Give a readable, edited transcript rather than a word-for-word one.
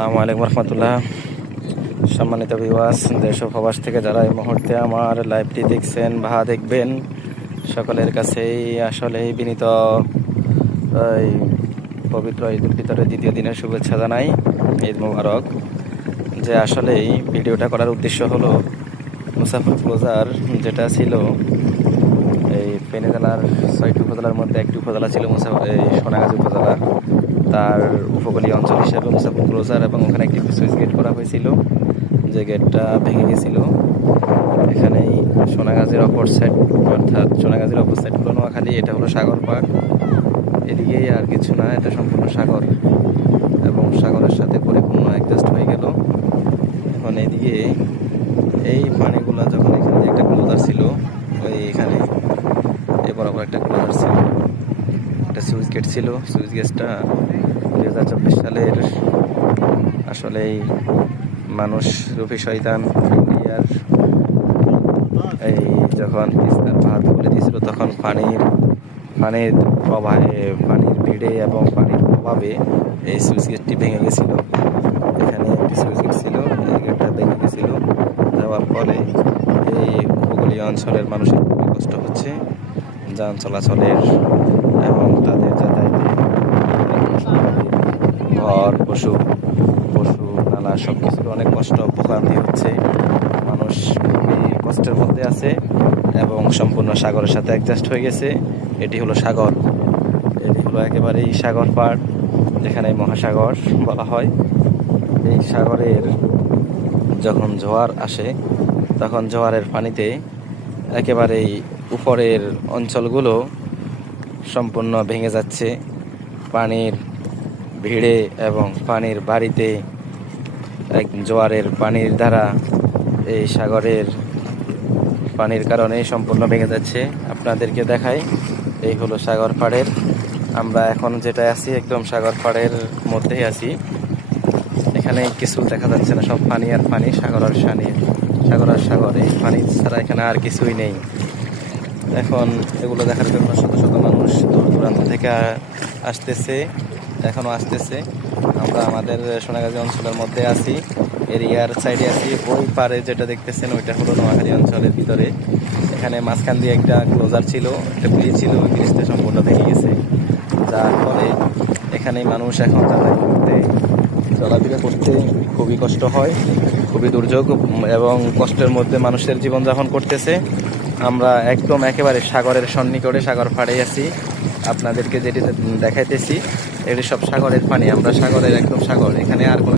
আসসালামু আলাইকুম রহমতুল্লাহ। সম্মানিত ভিউয়ার্স, দেশ ও প্রবাস থেকে যারা এই মুহূর্তে আমার লাইভটি দেখছেন বা দেখবেন, সকলের কাছেই আসলে বিনীত এই পবিত্র ঈদ উল ফিতরের দ্বিতীয় দিনের শুভেচ্ছা জানাই। ঈদ মোবারক। যে আসলে এই ভিডিওটা করার উদ্দেশ্য হলো মুসাফির ক্লোজার যেটা ছিল এই ফেনী জেলার ৬টি উপজেলার মধ্যে একটি উপজেলা ছিল সোনাগাজী উপজেলা, তার উপকূলীয় অঞ্চল হিসেবে মুসাফির ক্লোজার, এবং ওখানে একটি সুইচ গেট করা হয়েছিল যে গেটটা ভেঙে গেছিল। এখানেই সোনাগাজীর অপর সাইড, অর্থাৎ সোনাগাজীর অপর সাইড হলো নোয়াখালী, এটা হলো সাগর পাড়। এদিকেই আর কিছু না, এটা সম্পূর্ণ সাগর এবং সাগরের সাথে পরিপূর্ণ অ্যাডজাস্ট হয়ে গেল। এখন এদিকে এই পানিগুলা যখন এখানে একটা ক্লোজার ছিল, ওই এখানে এ বরাবর একটা ক্লোজার ছিল, একটা সুইচ গেট ছিল। সুইচ গেটটা 2024 সালের আসলেই মানুষ রূপী শয়তান ইন্ডিয়ার এই যখন তিস্তার বাঁধ খুলে দিয়েছিল, তখন পানির প্রবাহে, পানির ভিড়ে এবং পানির প্রভাবে এই সুইচ গেটটি ভেঙে গেছিল। এখানে একটি সুইচ গেট ছিল, এই গেটটা ভেঙে গেছিল। যাওয়ার ফলে এই উপকূলীয় অঞ্চলের মানুষের খুবই কষ্ট হচ্ছে যান চলাচলের এবং তাদের যাতায়াতে। ঘর, পশু নালা সব কিছুর অনেক কষ্ট ভোগান্তি হচ্ছে। মানুষ খুবই কষ্টের মধ্যে আছে এবং সম্পূর্ণ সাগরের সাথে অ্যাডজাস্ট হয়ে গেছে। এটি হলো সাগর, এটি হলো একেবারেই সাগর পাড়, যেখানে মহাসাগর বলা হয়। এই সাগরের যখন জোয়ার আসে, তখন জোয়ারের পানিতে একেবারেই উপরের অঞ্চলগুলো সম্পূর্ণ ভেঙে যাচ্ছে পানির ভিড়ে এবং পানির বাড়িতে। জোয়ারের পানির দ্বারা এই সাগরের পানির কারণে সম্পূর্ণ ভেঙে যাচ্ছে। আপনাদেরকে দেখাই, এই হলো সাগর পাড়ের, আমরা এখন যেটা আছি একদম সাগর পাড়ের মধ্যেই আছি। এখানে কিছু দেখা যাচ্ছে না, সব পানি আর পানি, সাগর আর সাগর, এই পানি ছাড়া এখানে আর কিছুই নেই। এখন এগুলো দেখার জন্য শত শত মানুষ দূর দূরান্ত থেকে আসতেছে, এখনও আসতেছে। আমরা আমাদের সোনাগাজী অঞ্চলের মধ্যে আছি, এরিয়ার সাইডে আছি। ওই পারে যেটা দেখতেছেন ওইটা হলো নোয়াখালী অঞ্চলের ভিতরে। এখানে মাঝখান দিয়ে একটা ক্লোজার ছিল, একটা ব্রিজ ছিল, ওই ব্রিজটা সম্পূর্ণ ভেঙে গেছে, যার ফলে এখানে মানুষ এখন চলাফেরা করতে খুবই কষ্ট হয়, খুবই দুর্যোগ এবং কষ্টের মধ্যে মানুষের জীবনযাপন করতেছে। আমরা একদম একেবারে সাগরের সন্নিকটে, সাগর পাড়ে আছি। আপনাদেরকে যেটি দেখাইতেছি এটি সব সাগরের পানি, আমরা সাগরের একদম সাগর, এখানে আর কোনো